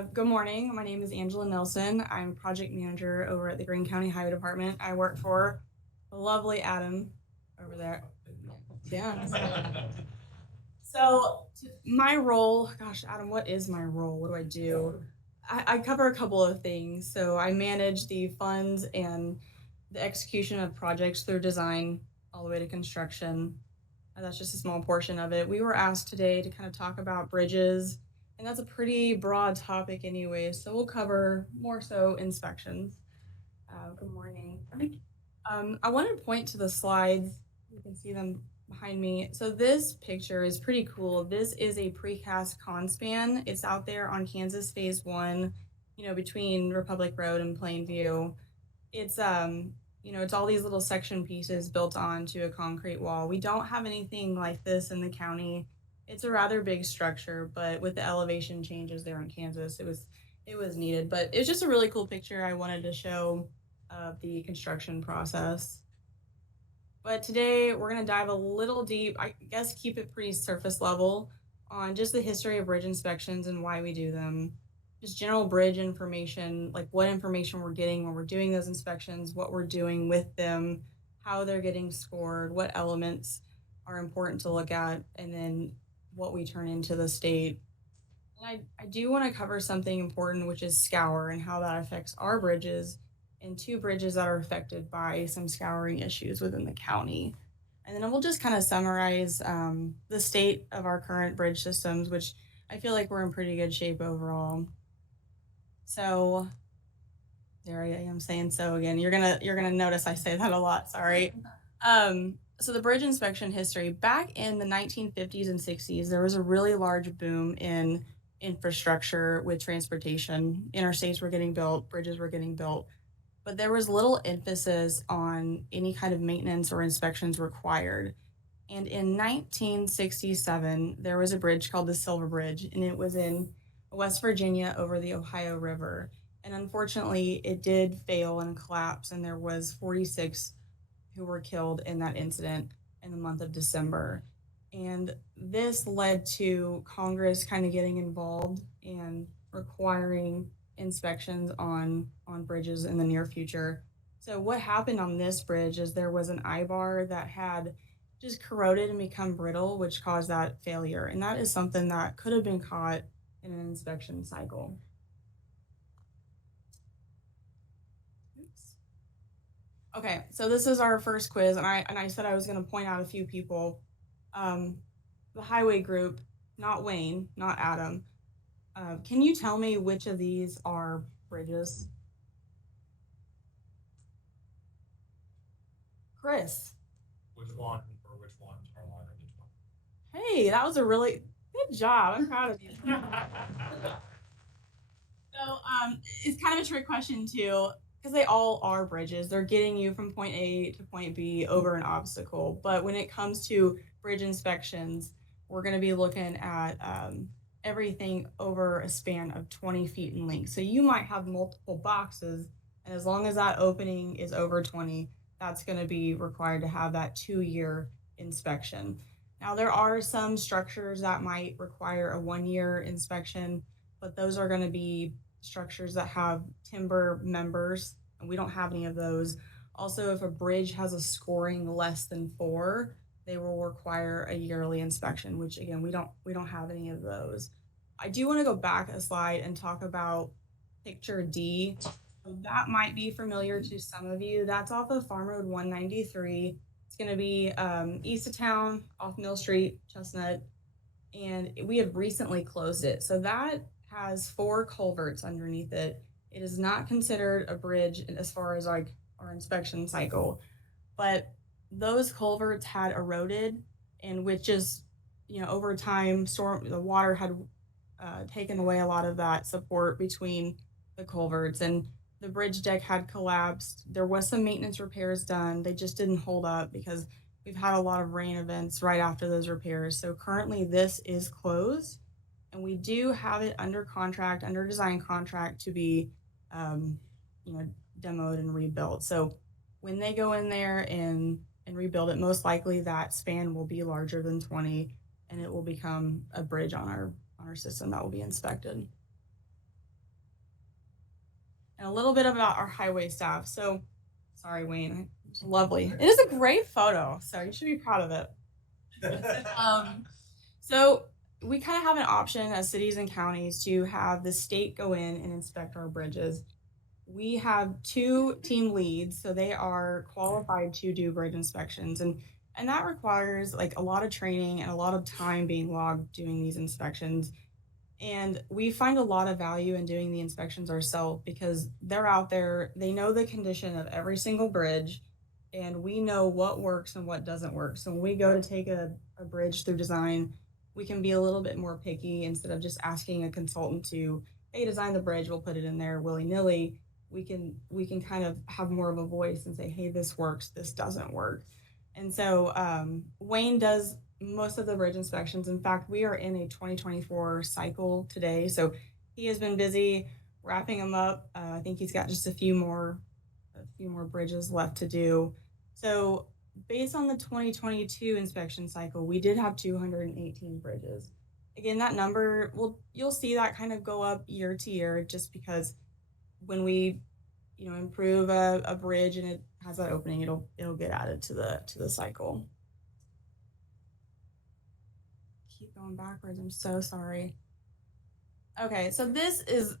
Good morning. My name is Angela Nelson. I'm project manager over at the Greene County Highway Department. I work for the lovely Adam over there. Yeah. My role, gosh, Adam, what is my role? What do I do? I cover a couple of things. So I manage the funds and the execution of projects through design all the way to construction. That's just a small portion of it. We were asked today to kind of talk about bridges, and that's a pretty broad topic anyway. So we'll cover more so inspections. Good morning. I want to point to the slides. You can see them behind me. So this picture is pretty cool. This is a precast con span. It's out there on Kansas Phase 1, between Republic Road and Plainview. It's it's all these little section pieces built onto a concrete wall. We don't have anything like this in the county. It's a rather big structure, but with the elevation changes there in Kansas, it was needed. But it's just a really cool picture I wanted to show of the construction process. But today we're gonna dive a little deep, I guess keep it pretty surface level on just the history of bridge inspections and why we do them. Just general bridge information, like what information we're getting when we're doing those inspections, what we're doing with them, how they're getting scored, what elements are important to look at, and then what we turn into the state. And I do want to cover something important, which is scour and how that affects our bridges and two bridges that are affected by some scouring issues within the county. And then we'll just kind of summarize the state of our current bridge systems, which I feel like we're in pretty good shape overall. So there I am saying so again. You're gonna notice I say that a lot. Sorry. So the bridge inspection history back in the 1950s and 60s, there was a really large boom in infrastructure with transportation. Interstates were getting built, bridges were getting built, but there was little emphasis on any kind of maintenance or inspections required. And in 1967, there was a bridge called the Silver Bridge, and it was in West Virginia over the Ohio River. And unfortunately, it did fail and collapse, and there was 46 who were killed in that incident in the month of December. And this led to Congress kind of getting involved and requiring inspections on bridges in the near future. So what happened on this bridge is there was an eye bar that had just corroded and become brittle, which caused that failure. And that is something that could have been caught in an inspection cycle. Oops. Okay, so this is our first quiz, and I said I was going to point out a few people. The highway group, not Wayne, not Adam. Can you tell me which of these are bridges? Chris. Which one or which ones are on each one? Hey, that was a really good job. I'm proud of you. So it's kind of a trick question too, because they all are bridges. They're getting you from point A to point B over an obstacle. But when it comes to bridge inspections, we're going to be looking at everything over a span of 20 feet in length. So you might have multiple boxes, and as long as that opening is over 20, that's going to be required to have that 2-year inspection. Now, there are some structures that might require a 1-year inspection, but those are going to be structures that have timber members, and we don't have any of those. Also, if a bridge has a scoring less than 4, they will require a yearly inspection, which again, we don't have any of those. I do want to go back a slide and talk about picture D. That might be familiar to some of you. That's off of Farm Road 193. It's going to be east of town, off Mill Street, Chestnut, and we have recently closed it. So that has 4 culverts underneath it. It is not considered a bridge as far as like our inspection cycle, but those culverts had eroded, and which is, over time, the water had taken away a lot of that support between the culverts, and the bridge deck had collapsed. There was some maintenance repairs done. They just didn't hold up because we've had a lot of rain events right after those repairs. So currently this is closed, and we do have it under contract, under design contract to be, demoed and rebuilt. So when they go in there and rebuild it, most likely that span will be larger than 20, and it will become a bridge on our system that will be inspected. a little bit about our highway staff. So, sorry, Wayne, it's lovely. It is a great photo, so you should be proud of it. So we kind of have an option as cities and counties to have the state go in and inspect our bridges. We have two team leads, so they are qualified to do bridge inspections, and that requires like a lot of training and a lot of time being logged doing these inspections. And we find a lot of value in doing the inspections ourselves because they're out there, they know the condition of every single bridge, and we know what works and what doesn't work. So when we go to take a bridge through design, we can be a little bit more picky instead of just asking a consultant to, hey, design the bridge, we'll put it in there willy-nilly. We can kind of have more of a voice and say, hey, this works, this doesn't work. And so Wayne does most of the bridge inspections. In fact, we are in a 2024 cycle today, so he has been busy wrapping them up. I think he's got just a few more bridges left to do. So based on the 2022 inspection cycle, we did have 218 bridges. Again, that number, you'll see that kind of go up year to year just because when we improve a bridge and it has that opening, it'll get added to the cycle. Keep going backwards, I'm so sorry. Okay, so this is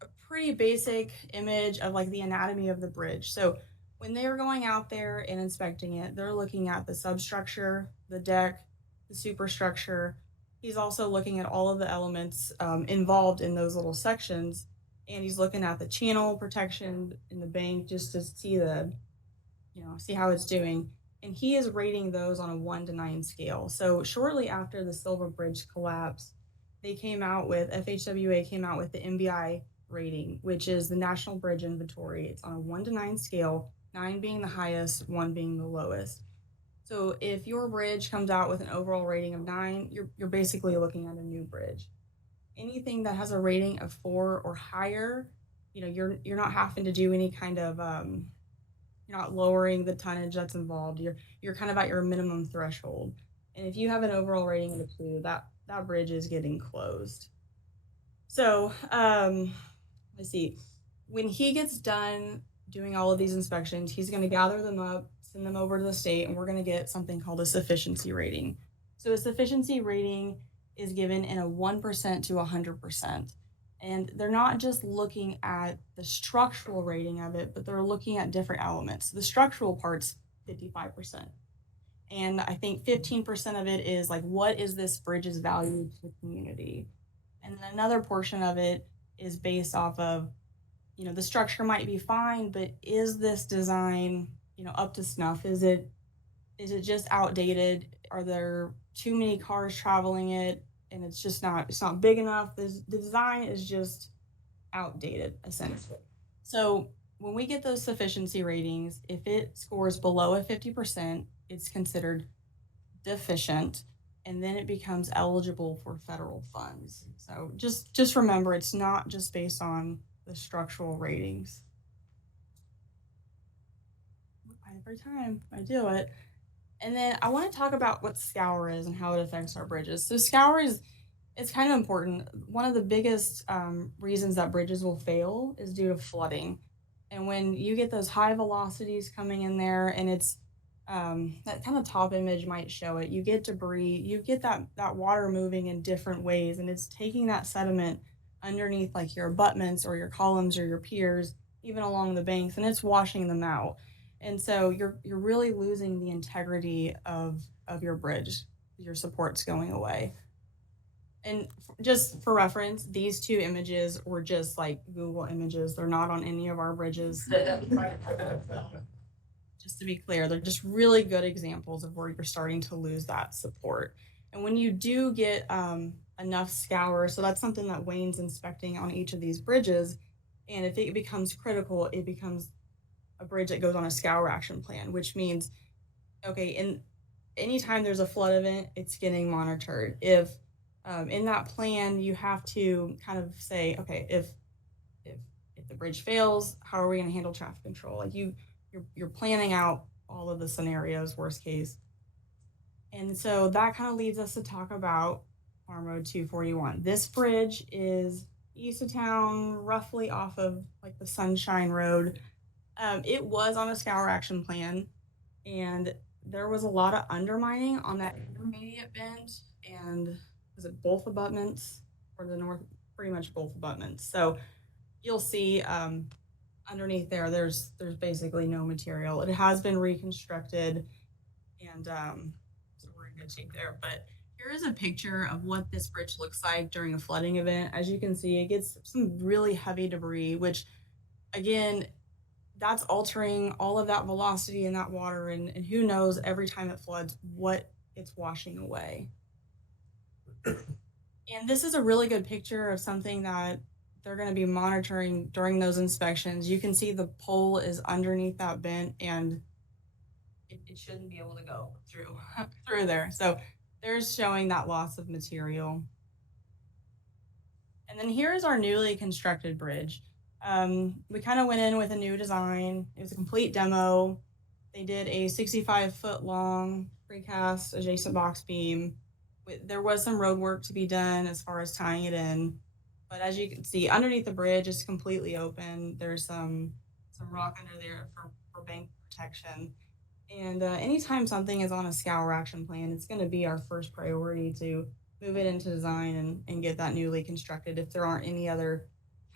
a pretty basic image of like the anatomy of the bridge. So when they're going out there and inspecting it, they're looking at the substructure, the deck, the superstructure. He's also looking at all of the elements involved in those little sections, and he's looking at the channel protection in the bank just to see see how it's doing. And he is rating those on a 1 to 9 scale. So shortly after the Silver Bridge collapse, FHWA came out with the MBI rating, which is the National Bridge Inventory. It's on a 1 to 9 scale, 9 being the highest, 1 being the lowest. So if your bridge comes out with an overall rating of 9, you're basically looking at a new bridge. Anything that has a rating of 4 or higher, you're not having to do any kind of you're not lowering the tonnage that's involved. You're kind of at your minimum threshold. And if you have an overall rating of 2, that bridge is getting closed. So let's see. When he gets done doing all of these inspections, he's going to gather them up, send them over to the state, and we're going to get something called a sufficiency rating. So a sufficiency rating is given in a 1% to 100%. And they're not just looking at the structural rating of it, but they're looking at different elements. The structural part's 55%. And I think 15% of it is like, what is this bridge's value to the community? And then another portion of it is based off of, the structure might be fine, but is this design, up to snuff? Is it just outdated? Are there too many cars traveling it? And it's not big enough. The design is just outdated, essentially. So when we get those sufficiency ratings, if it scores below a 50%, it's considered deficient, and then it becomes eligible for federal funds. So just remember, it's not just based on the structural ratings. Every time I do it. And then I want to talk about what scour is and how it affects our bridges. So scour it's kind of important. One of the biggest reasons that bridges will fail is due to flooding. And when you get those high velocities coming in there, and it's that kind of top image might show it, you get debris, you get that water moving in different ways, and it's taking that sediment underneath like your abutments or your columns or your piers, even along the banks, and it's washing them out. And so you're really losing the integrity of your bridge. Your support's going away. And just for reference, these two images were just like Google images. They're not on any of our bridges. Just to be clear, they're just really good examples of where you're starting to lose that support. And when you do get enough scour, so that's something that Wayne's inspecting on each of these bridges, and if it becomes critical, it becomes a bridge that goes on a scour action plan, which means, okay, in anytime there's a flood event, it's getting monitored. If in that plan, you have to kind of say, okay, if the bridge fails, how are we going to handle traffic control? Like you're planning out all of the scenarios, worst case. And so that kind of leads us to talk about Farm Road 241. This bridge is east of town, roughly off of like the Sunshine Road. It was on a scour action plan, and there was a lot of undermining on that intermediate bend, and was it both abutments or the north? Pretty much both abutments. So you'll see underneath there, there's basically no material. It has been reconstructed, and so we're in good shape there. But here is a picture of what this bridge looks like during a flooding event. As you can see, it gets some really heavy debris, which again, that's altering all of that velocity in that water, and who knows every time it floods what it's washing away. And this is a really good picture of something that they're going to be monitoring during those inspections. You can see the pole is underneath that bent, and it shouldn't be able to go through through there. So there's showing that loss of material. And then here's our newly constructed bridge. We kind of went in with a new design. It was a complete demo. They did a 65-foot long precast adjacent box beam. There was some road work to be done as far as tying it in. But as you can see, underneath the bridge is completely open. There's some rock under there for bank protection. And anytime something is on a scour action plan, it's going to be our first priority to move it into design and get that newly constructed if there aren't any other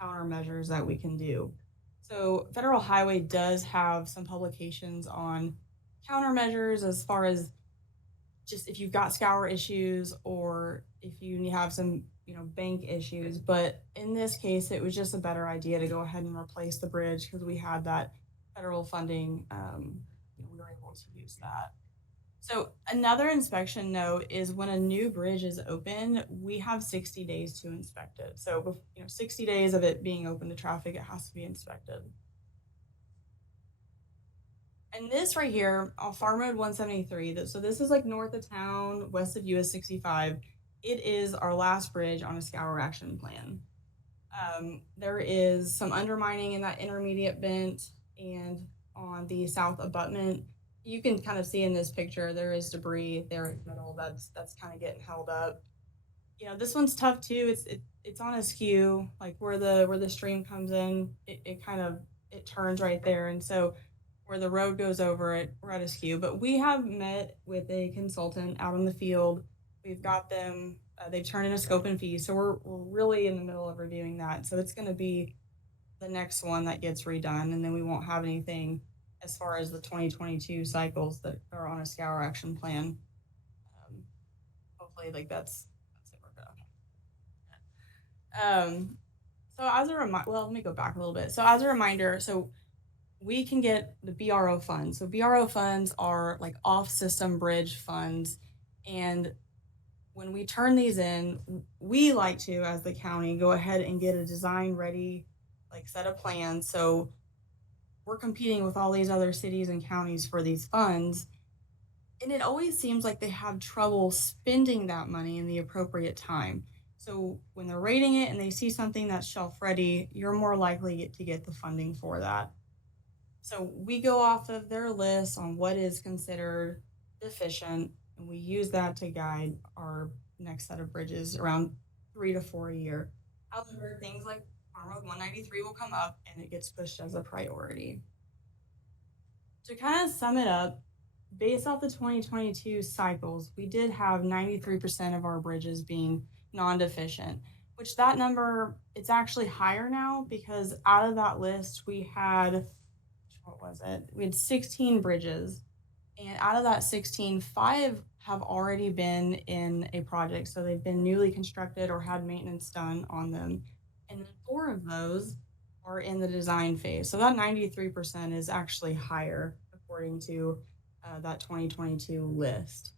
countermeasures that we can do. So Federal Highway does have some publications on countermeasures as far as just if you've got scour issues or if you have some bank issues. But in this case, it was just a better idea to go ahead and replace the bridge because we had that federal funding. We were able to use that. So another inspection note is when a new bridge is open, we have 60 days to inspect it. So 60 days of it being open to traffic, it has to be inspected. And this right here, off Farm Road 173, so this is like north of town, west of US 65. It is our last bridge on a scour action plan. There is some undermining in that intermediate bent, and on the south abutment, you can kind of see in this picture there is debris there in the middle that's kind of getting held up. This one's tough too. It's on a skew, like where the stream comes in, it kind of it turns right there, and so where the road goes over it, we're at a skew. But we have met with a consultant out in the field. We've got them. They've turned in a scope and fee, so we're really in the middle of reviewing that. So it's going to be the next one that gets redone, and then we won't have anything as far as the 2022 cycles that are on a scour action plan. Hopefully, like that's it worked out. So as a reminder, well, let me go back a little bit. So as a reminder, so we can get the BRO funds. So BRO funds are like off-system bridge funds, and when we turn these in, we like to, as the county, go ahead and get a design ready, like set of plans. So we're competing with all these other cities and counties for these funds. And it always seems like they have trouble spending that money in the appropriate time. So when they're rating it and they see something that's shelf ready, you're more likely to get the funding for that. So we go off of their list on what is considered deficient, and we use that to guide our next set of bridges around 3 to 4 a year. However, things like Farm Road 193 will come up and it gets pushed as a priority. To kind of sum it up, based off the 2022 cycles, we did have 93% of our bridges being non-deficient, which that number, it's actually higher now because out of that list, we had, what was it? We had 16 bridges, and out of that 16, 5 have already been in a project. So they've been newly constructed or had maintenance done on them. And then 4 of those are in the design phase. So that 93% is actually higher according to that 2022 list.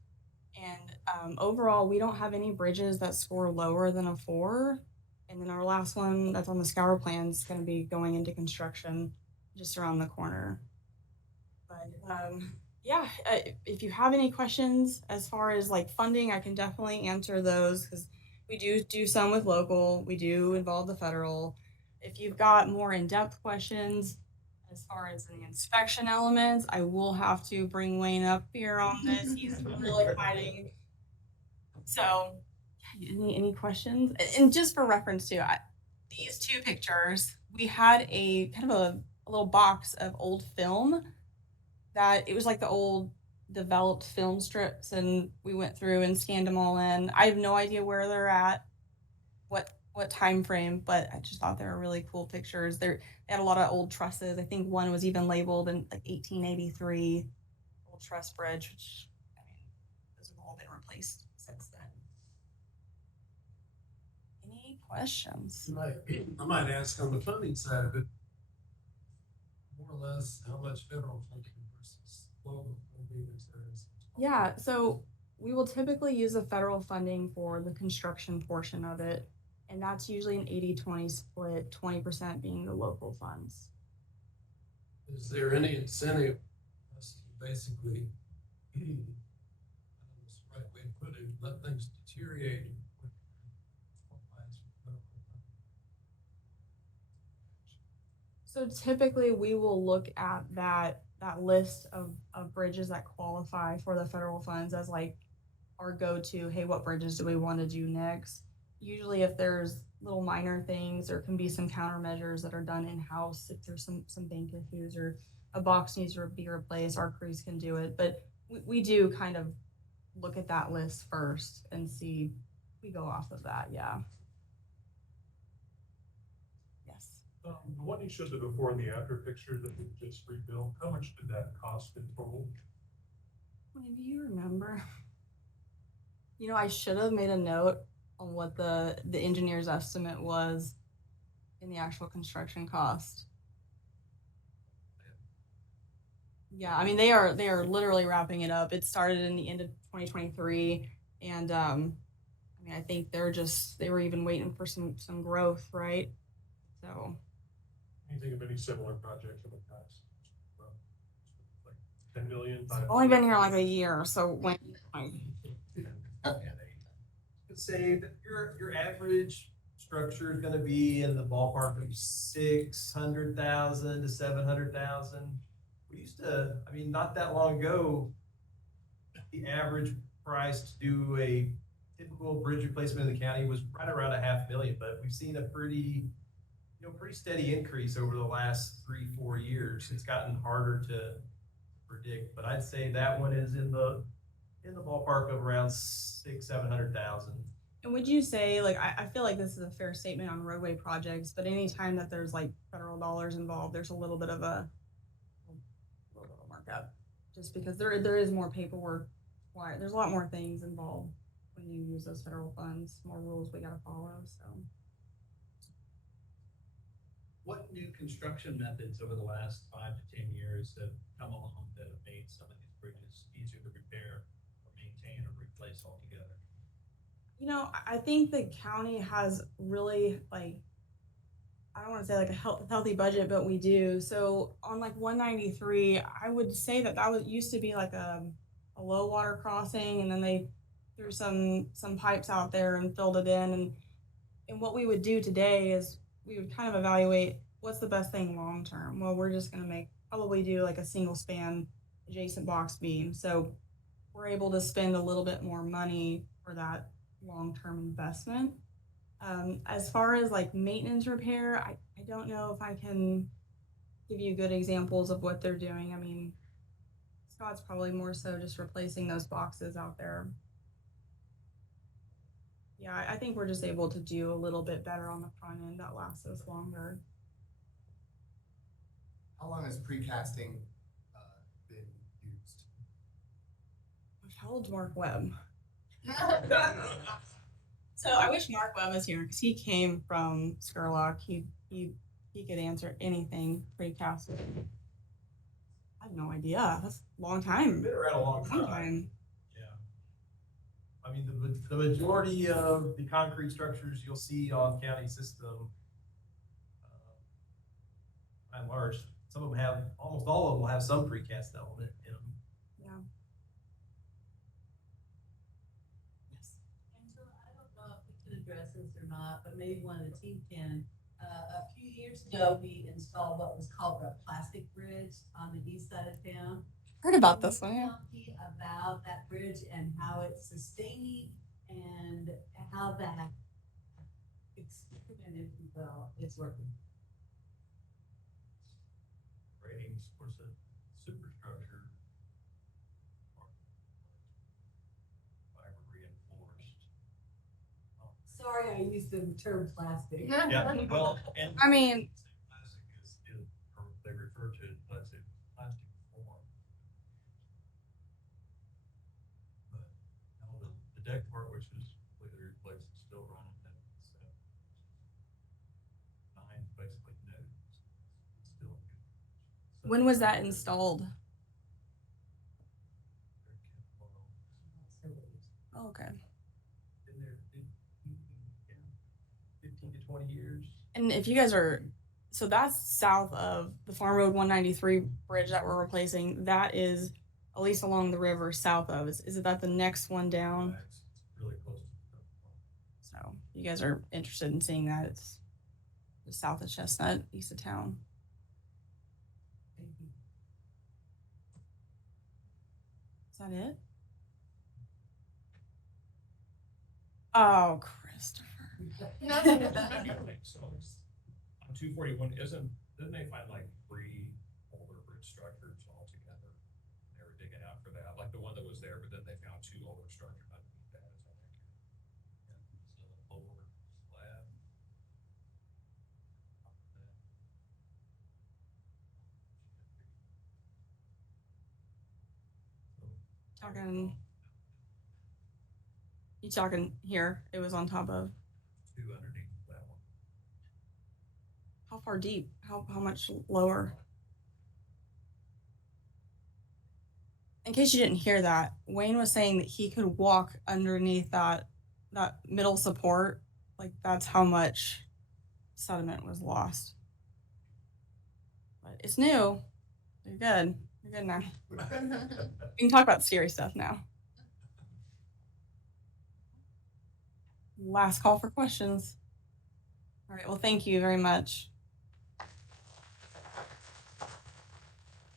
And overall, we don't have any bridges that score lower than a 4. And then our last one that's on the scour plan is going to be going into construction just around the corner. But yeah, if you have any questions as far as like funding, I can definitely answer those because we do some with local, we do involve the federal. If you've got more in-depth questions as far as the inspection elements, I will have to bring Wayne up here on this. He's really hiding. So any questions? And just for reference too, these two pictures, we had a kind of a little box of old film that it was like the old developed film strips, and we went through and scanned them all in. I have no idea where they're at, what time frame, but I just thought they were really cool pictures. They had a lot of old trusses. I think one was even labeled in like 1883 old truss bridge, which I mean, those have all been replaced since then. Any questions? I might ask on the funding side of it, more or less, how much federal funding versus local funding there is? Yeah, so we will typically use the federal funding for the construction portion of it, and that's usually an 80-20 split, 20% being the local funds. Is there any incentive for us to basically, I don't know what's the right way to put it, let things deteriorate? So typically we will look at that list of bridges that qualify for the federal funds as like our go-to, hey, what bridges do we want to do next? Usually if there's little minor things, there can be some countermeasures that are done in-house if there's some bank issues or a box needs to be replaced, our crews can do it. But we do kind of look at that list first and see we go off of that, yeah. Yes. The one you showed the before and the after picture that we just rebuilt, how much did that cost in total? Do you remember? You know, I should have made a note on what the engineer's estimate was in the actual construction cost. Yeah, I mean they are literally wrapping it up. It started in the end of 2023, and I mean I think they were even waiting for some growth, right? So. Anything of any similar project in the past? Like 10 million? Only been here like a year, so when. Say that your average structure is gonna be in the ballpark of 600,000 to 700,000. We used to, I mean, not that long ago, the average price to do a typical bridge replacement in the county was right around $500,000, but we've seen a pretty steady increase over the last 3-4 years. It's gotten harder to predict, but I'd say that one is in the ballpark of around 600,000-700,000. And would you say, like, I feel like this is a fair statement on roadway projects, but anytime that there's like federal dollars involved, there's a little bit of a markup, just because there is more paperwork. Why there's a lot more things involved when you use those federal funds, more rules we gotta follow. So. What new construction methods over the last 5 to 10 years have come along that have made some of these bridges easier to repair or maintain or replace altogether? You know, I think the county has really like, I don't want to say like a healthy budget, but we do. So on like 193, I would say that used to be like a low water crossing, and then they threw some pipes out there and filled it in. And what we would do today is we would kind of evaluate what's the best thing long term. Well, we're just gonna probably do like a single span adjacent box beam. So we're able to spend a little bit more money for that long-term investment. As far as like maintenance repair, I don't know if I can give you good examples of what they're doing. I mean, Scott's probably more so just replacing those boxes out there. Yeah, I think we're just able to do a little bit better on the front end that lasts us longer. How long has precasting been used? How old's Mark Webb? So I wish Mark Webb was here because he came from Scurlock. He could answer anything precast. I have no idea. That's a long time. Been around a long time. Yeah. I mean, the majority of the concrete structures you'll see on county system, by and large, some of them have, almost all of them will have some precast element in them. Yeah. Yes. Angela, I don't know if we can address this or not, but maybe one of the team can. A few years ago, we installed what was called a plastic bridge on the east side of town. Heard about this one, yeah. Tell me about that bridge and how it's sustaining and how that experiment, if you will, it's working. Ratings, of course, the superstructure. Fiber reinforced. Sorry, I used the term plastic. Yeah, well, and. I mean- Plastic is, or they refer to it as a plastic form. But, now the deck part, which is completely replaced, is still running at seven. Nine, basically, no. It's still in good condition. When was that installed? Oh, okay. Been there 15 to 20 years. And if you guys are, so that's south of the Farm Road 193 bridge that we're replacing. That is at least along the river south of. Is that the next one down? It's really close to the. So you guys are interested in seeing that? It's just south of Chestnut, east of town. Is that it? Oh, Christopher. So on 241, didn't they find like 3 older bridge structures all together? They were digging out for that, like the one that was there, but then they found 2 older structures underneath that. Is that accurate? Yeah, so lower slab. Talking. You talking here? It was on top of. 2 underneath that one. How far deep? How much lower? In case you didn't hear that, Wayne was saying that he could walk underneath that middle support. Like that's how much sediment was lost. But it's new. You're good. You're good now. We can talk about scary stuff now. Last call for questions. All right. Well, thank you very much.